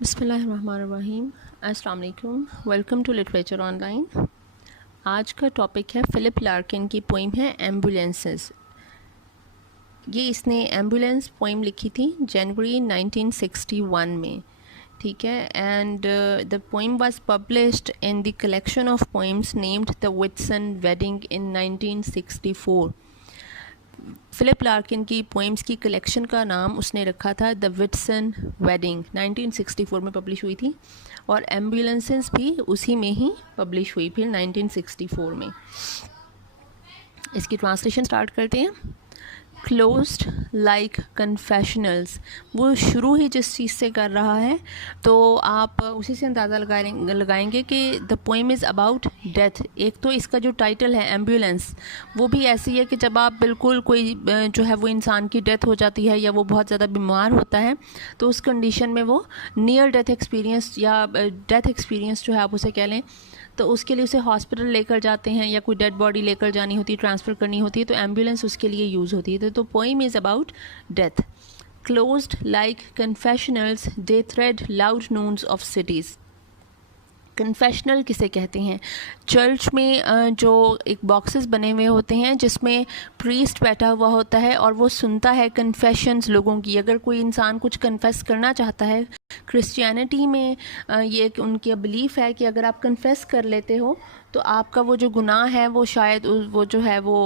बिस्मिल्लाहिर्रहमानिर्रहीम। अस्सलाम वालेकुम। Welcome to literature online. आज का टॉपिक है फ़िलिप लार्किन की पोइम है एम्बुलेंसेस। ये इसने एम्बुलेंस पोइम लिखी थी जनवरी 1961 में, ठीक है। And the poem was published in the collection of poems named the Whitsun wedding in 1964। Philip Larkin की पोइम्स की कलेक्शन का नाम उसने रखा था द विट्सन वेडिंग। 1964 में पब्लिश हुई थी और एम्बुलेंसेस भी उसी में ही पब्लिश हुई फिर 1964 में। इसकी ट्रांसलेशन स्टार्ट करते हैं। क्लोज्ड लाइक कन्फेशनल्स, वो शुरू ही जिस चीज़ से कर रहा है तो आप उसी से अंदाज़ा लगाएंगे कि the poem is about death. एक तो इसका जो टाइटल है एम्बुलेंस, वो भी ऐसी है कि जब आप बिल्कुल कोई जो है वो इंसान की डेथ हो जाती है या वो बहुत ज़्यादा बीमार होता है तो उस कंडीशन में वो नियर डेथ एक्सपीरियंस या डेथ एक्सपीरियंस जो है आप उसे कह लें, तो उसके लिए उसे हॉस्पिटल लेकर जाते हैं या कोई डेड बॉडी लेकर जानी होती है, ट्रांसफ़र करनी होती है, तो एम्बुलेंस उसके लिए यूज़ होती है। तो poem is about death. Closed like confessionals they thread loud noons of cities. Confessional किसे कहते हैं? चर्च में जो एक बॉक्सेस बने हुए होते हैं जिसमें प्रीस्ट बैठा हुआ होता है और वो सुनता है कन्फेशंस लोगों की। अगर कोई इंसान कुछ कन्फेस करना चाहता है, क्रिश्चियनिटी में ये एक उनकी बिलीफ है कि अगर आप कन्फेस कर लेते हो तो आपका वो जो गुनाह है वो शायद वो जो है वो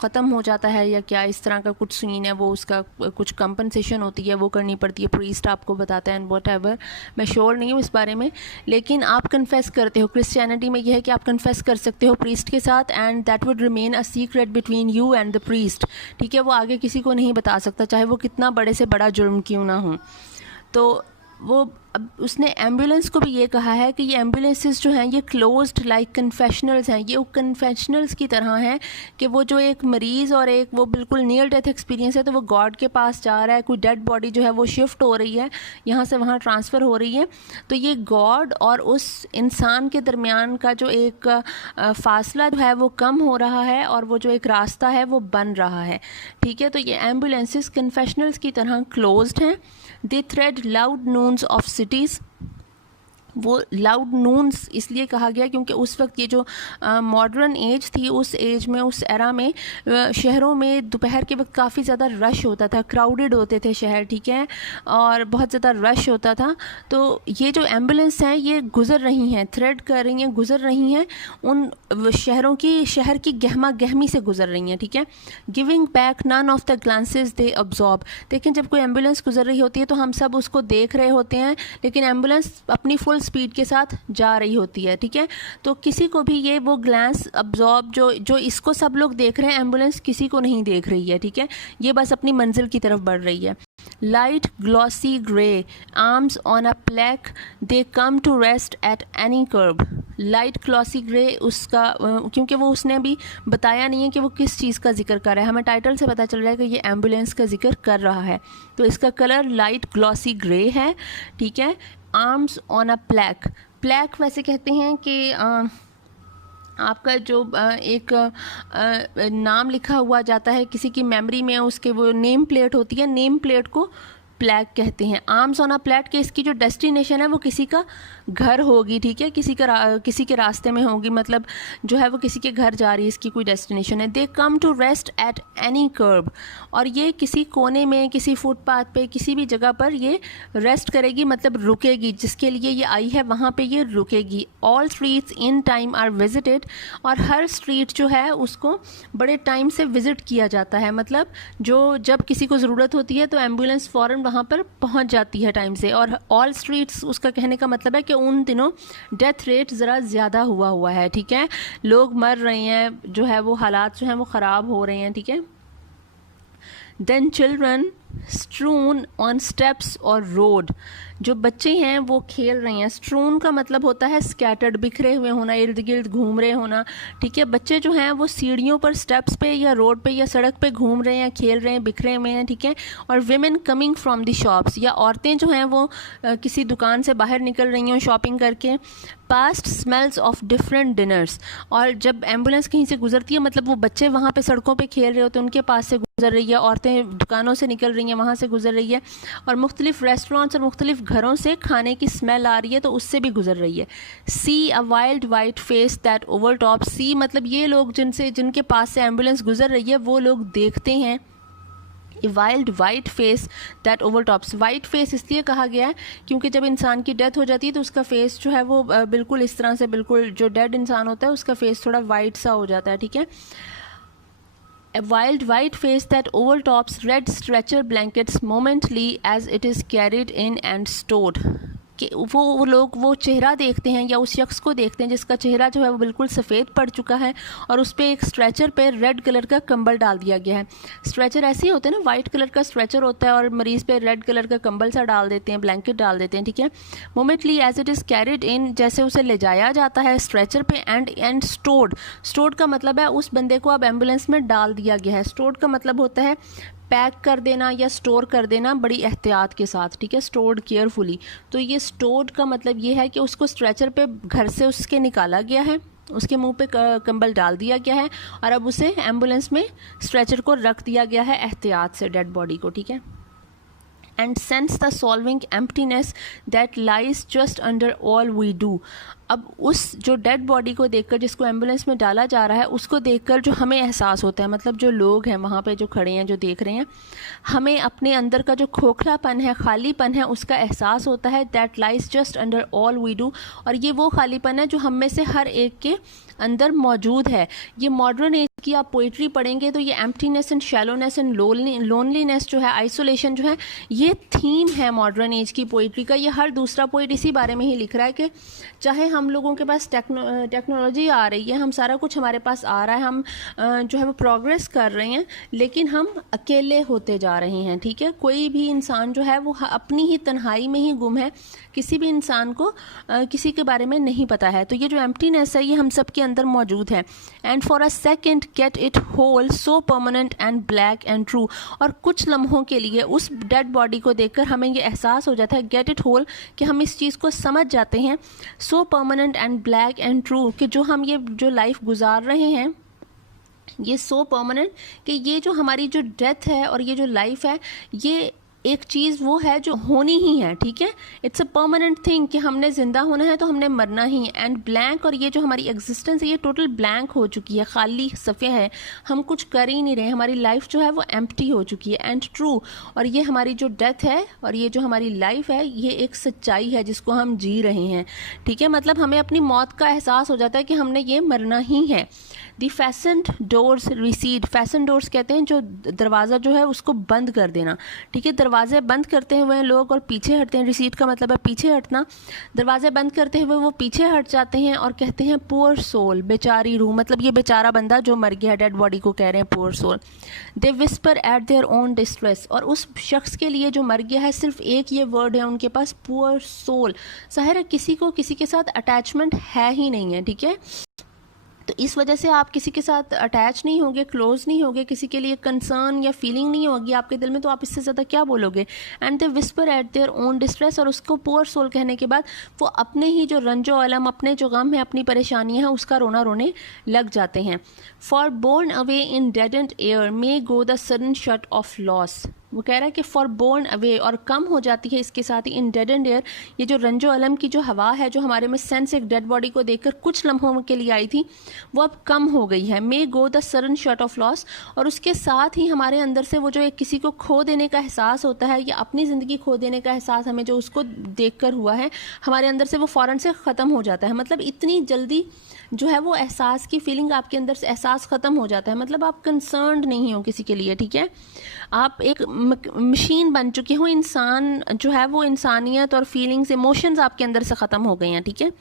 ख़त्म हो जाता है या क्या इस तरह का कुछ सीन है, वो उसका कुछ कंपनसेशन होती है वो करनी पड़ती है, प्रीस्ट आपको बताता है एंड वॉट एवर। मैं श्योर नहीं हूँ इस बारे में, लेकिन आप कन्फेस करते हो। क्रिश्चियनिटी में यह है कि आप कन्फेस कर सकते हो प्रीस्ट के साथ and that would remain a secret between you and the priest, ठीक है। वो आगे किसी को नहीं बता सकता, चाहे वो कितना बड़े से बड़ा जुर्म क्यों ना हो। तो वो अब उसने एम्बुलेंस को भी ये कहा है कि ये एम्बुलेंसेस जो हैं ये क्लोज्ड लाइक कन्फेशनल्स हैं। ये वो कन्फेशनल्स की तरह हैं कि वो जो एक मरीज़ और एक वो बिल्कुल नियर डेथ एक्सपीरियंस है तो वो गॉड के पास जा रहा है, कोई डेड बॉडी जो है वो शिफ्ट हो रही है, यहाँ से वहाँ ट्रांसफ़र हो रही है, तो ये गॉड और उस इंसान के दरमियान का जो एक फ़ासला जो है वो कम हो रहा है और वो जो एक रास्ता है वो बन रहा है, ठीक है। तो ये एम्बुलेंसेस कन्फेशनल्स की तरह क्लोज्ड हैं। They thread loud noons of cities. वो लाउड नून्स इसलिए कहा गया क्योंकि उस वक्त ये जो मॉडर्न एज थी, उस एज में उस एरा में शहरों में दोपहर के वक्त काफ़ी ज़्यादा रश होता था, क्राउडेड होते थे शहर, ठीक है, और बहुत ज़्यादा रश होता था। तो ये जो एम्बुलेंस हैं ये गुज़र रही हैं, थ्रेड कर रही हैं, गुज़र रही हैं उन शहर की गहमा गहमी से गुज़र रही हैं, ठीक है। Giving back none of the glances they absorb. देखें, जब कोई एम्बुलेंस गुज़र रही होती है तो हम सब उसको देख रहे होते हैं, लेकिन एम्बुलेंस अपनी फुल स्पीड के साथ जा रही होती है, ठीक है। तो किसी को भी ये वो ग्लांस अब्जॉर्ब जो इसको सब लोग देख रहे हैं, एम्बुलेंस किसी को नहीं देख रही है, ठीक है। ये बस अपनी मंजिल की तरफ बढ़ रही है। Light glossy grey arms on a plaque they come to rest at any kerb. Light glossy grey उसका क्योंकि वो उसने अभी बताया नहीं है कि वो किस चीज़ का जिक्र कर रहा है, हमें टाइटल से पता चल रहा है कि ये एम्बुलेंस का जिक्र कर रहा है। तो इसका कलर लाइट ग्लॉसी ग्रे है, ठीक है। Arms on a plaque. Plaque वैसे कहते हैं कि आपका जो एक नाम लिखा हुआ जाता है किसी की मेमोरी में, उसके वो नेम प्लेट होती है, नेम प्लेट को प्लैक कहते हैं। आर्म्स ऑन अ प्लेट के इसकी जो डेस्टिनेशन है वो किसी का घर होगी, ठीक है, किसी के रास्ते में होगी, मतलब जो है वो किसी के घर जा रही है, इसकी कोई डेस्टिनेशन है। They come to rest at any kerb, और ये किसी कोने में, किसी फुटपाथ पे, किसी भी जगह पर ये रेस्ट करेगी, मतलब रुकेगी, जिसके लिए ये आई है वहाँ पे ये रुकेगी। All streets in time are visited, और हर स्ट्रीट जो है उसको बड़े टाइम से विज़िट किया जाता है, मतलब जब किसी को ज़रूरत होती है तो एम्बुलेंस फ़ौरन वहाँ पर पहुँच जाती है टाइम से। और ऑल स्ट्रीट्स उसका कहने का मतलब है कि उन दिनों डेथ रेट ज़रा ज़्यादा हुआ है, ठीक है, लोग मर रहे हैं, जो है वो हालात जो हैं वो ख़राब हो रहे हैं, ठीक है। देन चिल्ड्रन स्ट्रून ऑन स्टेप्स और रोड, जो बच्चे हैं वो खेल रहे हैं। स्ट्रून का मतलब होता है स्कैटर्ड, बिखरे हुए होना, इर्द गिर्द घूम रहे होना, ठीक है। बच्चे जो हैं वो सीढ़ियों पर, स्टेप्स पे या रोड पे या सड़क पे घूम रहे हैं, खेल रहे हैं, बिखरे हुए हैं, ठीक है। और women coming from the shops, या औरतें जो हैं वो किसी दुकान से बाहर निकल रही हैं शॉपिंग करके। Past smells of different dinners, और जब एम्बुलेंस कहीं से गुजरती है मतलब वो बच्चे वहाँ पे सड़कों पे खेल रहे होते हैं, उनके पास से गुजर रही है, औरतें दुकानों से निकल रही हैं, वहाँ से गुजर रही है, और मुख्तलिफ रेस्टोरेंट्स और मुख्तलिफ घरों से खाने की स्मेल आ रही है तो उससे भी गुजर रही है। सी अ वाइल्ड वाइट फेस दैट ओवरटॉप, सी मतलब ये लोग जिनके पास से एम्बुलेंस गुजर रही है वो लोग देखते हैं a wild white face that overtops. White face इसलिए कहा गया है क्योंकि जब इंसान की डेथ हो जाती है तो उसका फेस जो है वो बिल्कुल इस तरह से, बिल्कुल जो डेड इंसान होता है उसका फेस थोड़ा वाइट सा हो जाता है, ठीक है। A wild white face that overtops red stretcher blankets momently as it is carried in and stored. कि वो लोग वो चेहरा देखते हैं या उस शख्स को देखते हैं जिसका चेहरा जो है वो बिल्कुल सफ़ेद पड़ चुका है और उस पर एक स्ट्रेचर पे रेड कलर का कंबल डाल दिया गया है। स्ट्रेचर ऐसे ही होते हैं ना, वाइट कलर का स्ट्रेचर होता है और मरीज़ पे रेड कलर का कंबल सा डाल देते हैं, ब्लैंकेट डाल देते हैं, ठीक है। Momently as it is carried in, जैसे उसे ले जाया जाता है स्ट्रेचर पे, एंड स्टोर्ड का मतलब है उस बंदे को अब एम्बुलेंस में डाल दिया गया है। स्टोर्ड का मतलब होता है पैक कर देना या स्टोर कर देना बड़ी एहतियात के साथ, ठीक है, स्टोर्ड केयरफुली। तो ये स्टोर्ड का मतलब ये है कि उसको स्ट्रेचर पे घर से उसके निकाला गया है, उसके मुंह पे कंबल डाल दिया गया है और अब उसे एम्बुलेंस में स्ट्रेचर को रख दिया गया है एहतियात से डेड बॉडी को, ठीक है। And sense the solving emptiness that lies just under all we do. अब उस जो डेड बॉडी को देखकर, जिसको एम्बुलेंस में डाला जा रहा है, उसको देखकर जो हमें एहसास होता है, मतलब जो लोग हैं वहाँ पे जो खड़े हैं, जो देख रहे हैं, हमें अपने अंदर का जो खोखलापन है, खालीपन है, उसका एहसास होता है। That lies just under all we do, और ये वो खालीपन है जो हम में से हर एक के अंदर मौजूद है। ये मॉडर्न एज की आप पोइट्री पढ़ेंगे तो ये emptiness and shallowness and loneliness जो है, आइसोलेशन जो है, ये थीम है मॉडर्न एज की पोइट्री का। ये हर दूसरा पोइट इसी बारे में ही लिख रहा है कि चाहे हम लोगों के पास टेक्नोलॉजी आ रही है, हम सारा कुछ हमारे पास आ रहा है, हम जो है वो प्रोग्रेस कर रहे हैं, लेकिन हम अकेले होते जा रहे हैं, ठीक है। कोई भी इंसान जो है वो अपनी ही तन्हाई में ही गुम है, किसी भी इंसान को किसी के बारे में नहीं पता है। तो ये जो एम्प्टीनेस है ये हम सब के अंदर मौजूद है। And for a second get it whole so permanent and black and true, और कुछ लम्हों के लिए उस डेड बॉडी को देखकर हमें ये एहसास हो जाता है, गेट इट होल, कि हम इस चीज़ को समझ जाते हैं, सो permanent and black and true, कि जो हम ये जो लाइफ गुजार रहे हैं ये सो परमानेंट, कि ये जो हमारी जो डेथ है और ये जो लाइफ है ये एक चीज़ वो है जो होनी ही है, ठीक है। इट्स अ परमानेंट थिंग कि हमने ज़िंदा होना है तो हमने मरना ही है। एंड ब्लैंक, और ये जो हमारी एग्जिस्टेंस है ये टोटल ब्लैंक हो चुकी है, खाली सफ़े है, हम कुछ कर ही नहीं रहे, हमारी लाइफ जो है वो एम्प्टी हो चुकी है। एंड ट्रू, और ये हमारी जो डेथ है और ये जो हमारी लाइफ है ये एक सच्चाई है जिसको हम जी रहे हैं, ठीक है। मतलब हमें अपनी मौत का एहसास हो जाता है कि हमने ये मरना ही है। दी फैसेंड डोर्स रिसीड, फैसेंड डोर्स कहते हैं जो दरवाज़ा जो है उसको बंद कर देना, ठीक है। दरवाजे बंद करते हुए लोग और पीछे हटते हैं, रिसीड का मतलब है पीछे हटना। दरवाजे बंद करते हुए वो पीछे हट जाते हैं और कहते हैं पुअर सोल, बेचारी रूह, मतलब ये बेचारा बंदा जो मर गया, डेड बॉडी को कह रहे हैं poor soul. They whisper at their own distress, और उस शख्स के लिए जो मर गया है सिर्फ एक ये वर्ड है उनके पास, पुअर सोल। ज़ाहिर है किसी को किसी के साथ अटैचमेंट है ही नहीं है, ठीक है। तो इस वजह से आप किसी के साथ अटैच नहीं होगे, क्लोज नहीं होगे, किसी के लिए कंसर्न या फीलिंग नहीं होगी आपके दिल में, तो आप इससे ज़्यादा क्या बोलोगे। And they whisper at their own distress, और उसको पुअर सोल कहने के बाद वो अपने ही जो रंजो अलम, अपने जो गम है, अपनी परेशानियां हैं, उसका रोना रोने लग जाते हैं। For borne away in dead and air may go the sudden shut of loss, वो कह रहा है कि फॉर बोर्न अवे, और कम हो जाती है इसके साथ ही इन डेड एंड एयर, ये जो रंजो अलम की जो हवा है जो हमारे में सेंस एक डेड बॉडी को देखकर कुछ लम्हों के लिए आई थी वो अब कम हो गई है। May go the sudden shut of loss, और उसके साथ ही हमारे अंदर से वो जो एक किसी को खो देने का एहसास होता है या अपनी ज़िंदगी खो देने का एहसास हमें जो उसको देखकर हुआ है, हमारे अंदर से वो फ़ौरन से ख़त्म हो जाता है। मतलब इतनी जल्दी जो है वो एहसास की फीलिंग आपके अंदर से एहसास ख़त्म हो जाता है, मतलब आप कंसर्न्ड नहीं हो किसी के लिए, ठीक है। आप एक मशीन बन चुके हो, इंसान जो है वो इंसानियत और फीलिंग्स, इमोशंस आपके अंदर से ख़त्म हो गए हैं, ठीक है।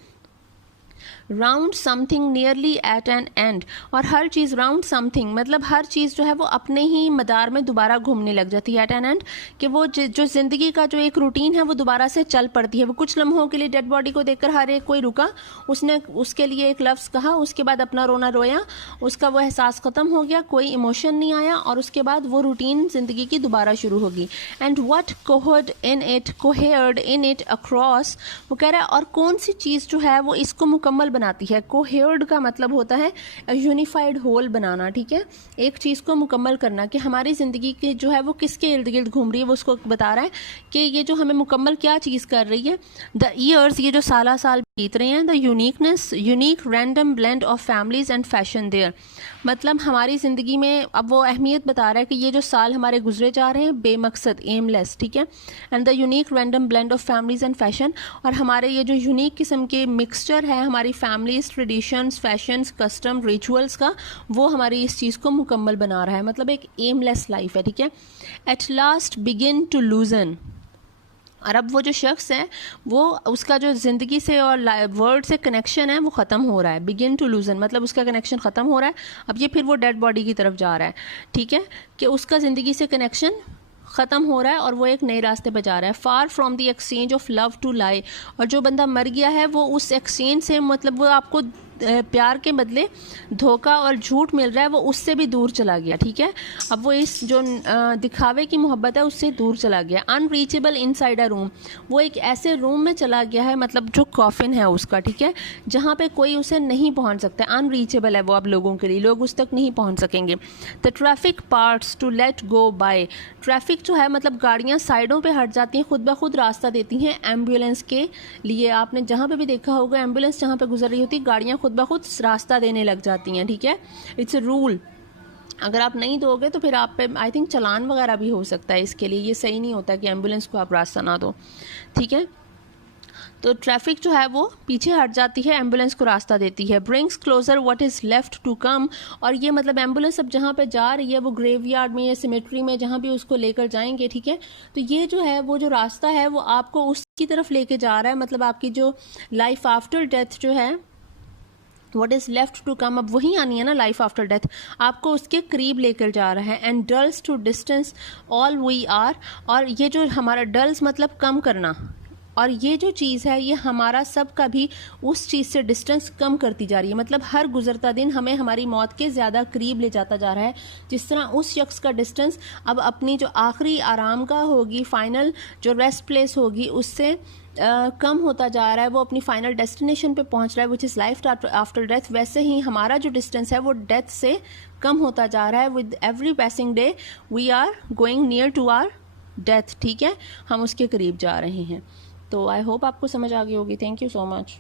Round something nearly at an end, और हर चीज़ राउंड समथिंग मतलब हर चीज़ जो है वो अपने ही मदार में दोबारा घूमने लग जाती है, एट एन एंड, कि वो जो ज़िंदगी का जो एक रूटीन है वो दोबारा से चल पड़ती है। वो कुछ लम्हों के लिए डेड बॉडी को देखकर हर एक कोई रुका, उसने उसके लिए एक लफ्ज़ कहा, उसके बाद अपना रोना रोया, उसका वो एहसास ख़त्म हो गया, कोई इमोशन नहीं आया, और उसके बाद वो रूटीन ज़िंदगी की दोबारा शुरू होगी। And what cohered in it across, वो कह रहा है और कौन सी चीज़ जो है वो इसको मुकम्मल बनाती है। कोहेर्ड का मतलब होता है यूनिफाइड होल बनाना, ठीक है, एक चीज़ को मुकम्मल करना, कि हमारी ज़िंदगी की जो है वो किसके इर्द गिर्द घूम रही है, वो उसको बता रहा है कि ये जो हमें मुकम्मल क्या चीज़ कर रही है। द ईयर्स, ये जो साल बीत रहे हैं, the unique random blend of families and fashion there, मतलब हमारी ज़िंदगी में अब वो अहमियत बता रहा है कि ये जो साल हमारे गुजरे जा रहे हैं बेमकसद, एमलेस, ठीक है, and the unique random blend of families and fashion, और हमारे ये जो यूनिक किस्म के मिक्सचर है हमारी families, traditions, fashions, custom, rituals का, वो हमारी इस चीज़ को मुकम्मल बना रहा है, मतलब एक एमलेस लाइफ है, ठीक है। At last begin to loosen, और अब वो जो शख्स है वो उसका जो ज़िंदगी से और वर्ल्ड से कनेक्शन है वो ख़त्म हो रहा है। बिगिन टू लूजन मतलब उसका कनेक्शन ख़त्म हो रहा है, अब ये फिर वो डेड बॉडी की तरफ जा रहा है, ठीक है, कि उसका ज़िंदगी से कनेक्शन ख़त्म हो रहा है और वो एक नए रास्ते पर जा रहा है। Far from the exchange of love to lie, और जो बंदा मर गया है वो उस एक्सचेंज से, मतलब वो आपको प्यार के बदले धोखा और झूठ मिल रहा है, वो उससे भी दूर चला गया, ठीक है। अब वो इस जो दिखावे की मोहब्बत है उससे दूर चला गया। अनरीचेबल इनसाइड अ रूम, वो एक ऐसे रूम में चला गया है, मतलब जो कॉफिन है उसका, ठीक है, जहाँ पे कोई उसे नहीं पहुँच सकता। अनरीचेबल है वो अब लोगों के लिए, लोग उस तक नहीं पहुँच सकेंगे। The traffic parts to let go by, traffic जो है मतलब गाड़ियाँ साइडों पे हट जाती हैं, खुद ब खुद रास्ता देती हैं एम्बुलेंस के लिए। आपने जहाँ पे भी देखा होगा एम्बुलेंस जहाँ पे गुजर रही होती, गाड़ियाँ खुद ब खुद रास्ता देने लग जाती हैं, ठीक है। इट्स अ रूल, अगर आप नहीं दोगे तो फिर आप पे आई थिंक चालान वगैरह भी हो सकता है इसके लिए। ये सही नहीं होता कि एम्बुलेंस को आप रास्ता ना दो, ठीक है। तो ट्रैफिक जो है वो पीछे हट जाती है, एम्बुलेंस को रास्ता देती है। Brings closer what is left to come, और ये मतलब एम्बुलेंस अब जहाँ पे जा रही है वो ग्रेवयार्ड में या सिमेट्री में जहाँ भी उसको लेकर जाएंगे, ठीक है, तो ये जो है वो जो रास्ता है वो आपको उसकी तरफ लेके जा रहा है, मतलब आपकी जो लाइफ आफ्टर डेथ जो है, what is left to come, अब वही आनी है ना लाइफ आफ्टर डेथ, आपको उसके करीब लेकर जा रहा है। And dulls to distance all we are, और ये जो हमारा डल्स मतलब कम करना, और ये जो चीज़ है ये हमारा सब का भी उस चीज़ से डिस्टेंस कम करती जा रही है, मतलब हर गुजरता दिन हमें हमारी मौत के ज़्यादा करीब ले जाता जा रहा है। जिस तरह उस शख्स का डिस्टेंस अब अपनी जो आखिरी आराम का होगी, फाइनल जो रेस्ट प्लेस होगी, उससे कम होता जा रहा है, वो अपनी फाइनल डेस्टिनेशन पे पहुंच रहा है which is life after death, वैसे ही हमारा जो डिस्टेंस है वो डेथ से कम होता जा रहा है। With every passing day we are going near to our death, ठीक है, हम उसके करीब जा रहे हैं। तो आई होप आपको समझ आ गई होगी। Thank you so much.